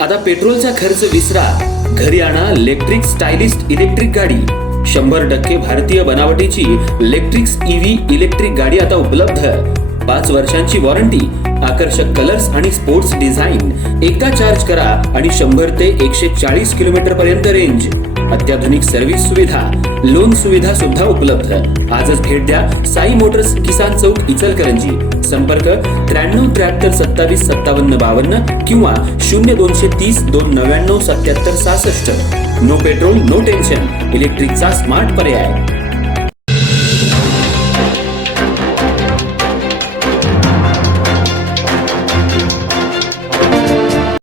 आता पेट्रोलचा खर्च विसरा, घरी आणा इलेक्ट्रिक स्टायलिस्ट इलेक्ट्रिक गाडी। 100% भारतीय बनावटीची इलेक्ट्रिक्स ईव्ही इलेक्ट्रिक गाडी आता उपलब्ध। 5 वर्षांची वॉरंटी, आकर्षक कलर्स आणि स्पोर्ट्स डिझाइन। एकदा चार्ज करा आणि 100 ते 140 किलोमीटर पर्यंत रेंज। अत्याधुनिक सर्व्हिस सुविधा, लोन सुविधा सुद्धा उपलब्ध। आजच भेट द्या साई मोटर्स, किसान चौक, इचलकरंजी। संपर्क 93 73 27 57 52 किंवा 0230 299 77 66। नो पेट्रोल नो टेन्शन, इलेक्ट्रिकचा स्मार्ट पर्याय।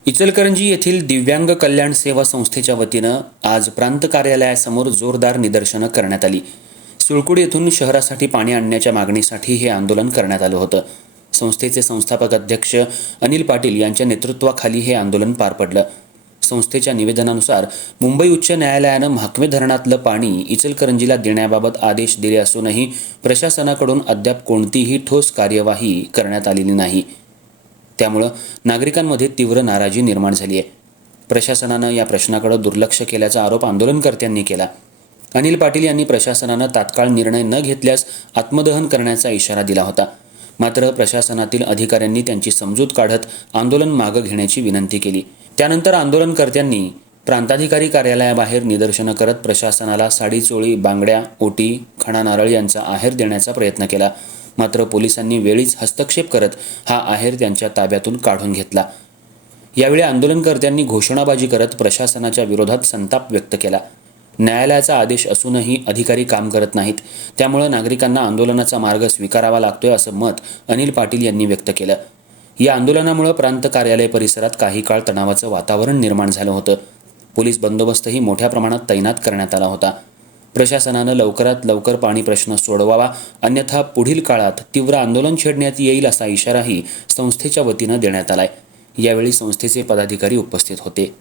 इचलकरंजी येथील दिव्यांग कल्याण सेवा संस्थेच्या वतीनं आज प्रांत कार्यालयासमोर जोरदार निदर्शनं करण्यात आली। सुळकुड येथून शहरासाठी पाणी आणण्याच्या मागणीसाठी हे आंदोलन करण्यात आलं होतं। संस्थेचे संस्थापक अध्यक्ष अनिल पाटील यांच्या नेतृत्वाखाली हे आंदोलन पार पडलं। संस्थेच्या निवेदनानुसार मुंबई उच्च न्यायालयानं म्हाकमे धरणातलं पाणी इचलकरंजीला देण्याबाबत आदेश दिले असूनही प्रशासनाकडून अद्याप कोणतीही ठोस कार्यवाही करण्यात आलेली नाही। त्यामुळे नागरिकांमध्ये तीव्र नाराजी निर्माण झाली आहे। प्रशासनानं या प्रश्नाकडे दुर्लक्ष केल्याचा आरोप आंदोलनकर्त्यांनी केला। अनिल पाटील यांनी प्रशासनानं तात्काळ निर्णय न घेतल्यास आत्मदहन करण्याचा इशारा दिला होता। मात्र प्रशासनातील अधिकाऱ्यांनी त्यांची समजूत काढत आंदोलन मागे घेण्याची विनंती केली। त्यानंतर आंदोलनकर्त्यांनी प्रांताधिकारी कार्यालयाबाहेर निदर्शनं करत प्रशासनाला साडी, चोळी, बांगड्या, ओटी, खणा नारळ यांचा आहेर देण्याचा प्रयत्न केला। मात्र पोलिसांनी वेळीच हस्तक्षेप करत हा आहेर त्यांच्या ताब्यातून काढून घेतला। यावेळी आंदोलनकर्त्यांनी घोषणाबाजी करत प्रशासनाच्या विरोधात संताप व्यक्त केला। न्यायालयाचा आदेश असूनही अधिकारी काम करत नाहीत, त्यामुळे नागरिकांना आंदोलनाचा मार्ग स्वीकारावा लागतोय असं मत अनिल पाटील यांनी व्यक्त केलं। या आंदोलनामुळे प्रांत कार्यालय परिसरात काही काळ तणावाचं वातावरण निर्माण झालं होतं। पोलीस बंदोबस्तही मोठ्या प्रमाणात तैनात करण्यात आला होता। प्रशासनानं लवकरात लवकर पाणी प्रश्न सोडवावा, अन्यथा पुढील काळात तीव्र आंदोलन छेडण्यात येईल असा इशाराही संस्थेच्या वतीनं देण्यात आलाय। यावेळी संस्थेचे पदाधिकारी उपस्थित होते।